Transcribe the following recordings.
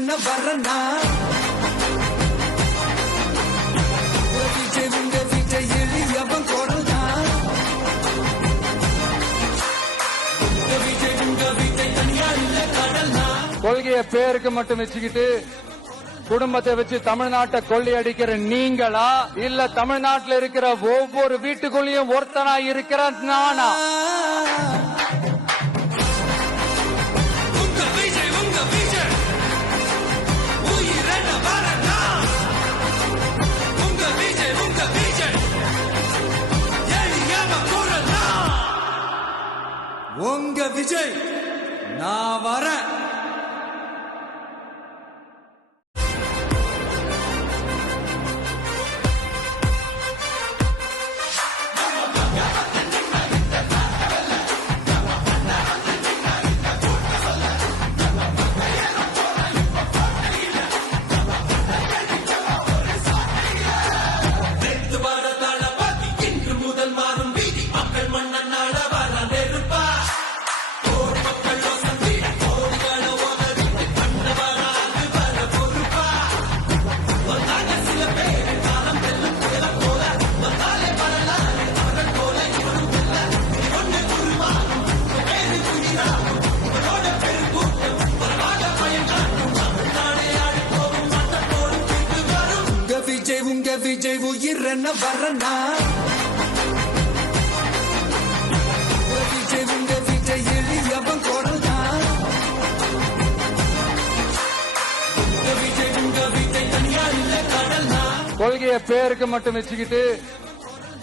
உயிரென்ன வரனா விஜய் உங்க விஜய் எளியவன் குரல்தான் விஜய் உங்க விஜய் தனியா இல்ல கடல்னா கொள்கைய பேருக்கு மட்டும் வச்சுக்கிட்டு குடும்பத்தை வச்சு தமிழ்நாட்டை கொள்ளையடிக்கிற நீங்களா இல்ல தமிழ்நாட்டில் இருக்கிற ஒவ்வொரு வீட்டுக்குள்ளேயும் ஒருத்தனா இருக்கிற நானா? உங்க விஜய் நான் வரேன். உங்க விஜய் உயிரென்ன வரனா விஜய் உங்க விஜய் எளியவன் குரல்தான் விஜய் உங்க விஜய் தனியா இல்ல கடல்னா கொள்கைய பேருக்கு மட்டும் வச்சுக்கிட்டு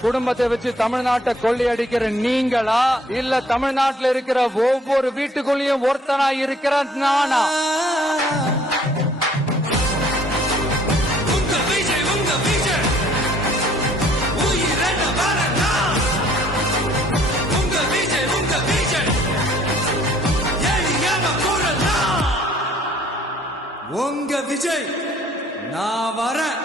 குடும்பத்தை வச்சு தமிழ்நாட்டை கொள்ளையடிக்கிற நீங்களா இல்ல தமிழ்நாட்டில் இருக்கிற ஒவ்வொரு வீட்டுக்குள்ளேயும் ஒருத்தனா இருக்கிற நானா? உங்க விஜய் நான் வரேன்.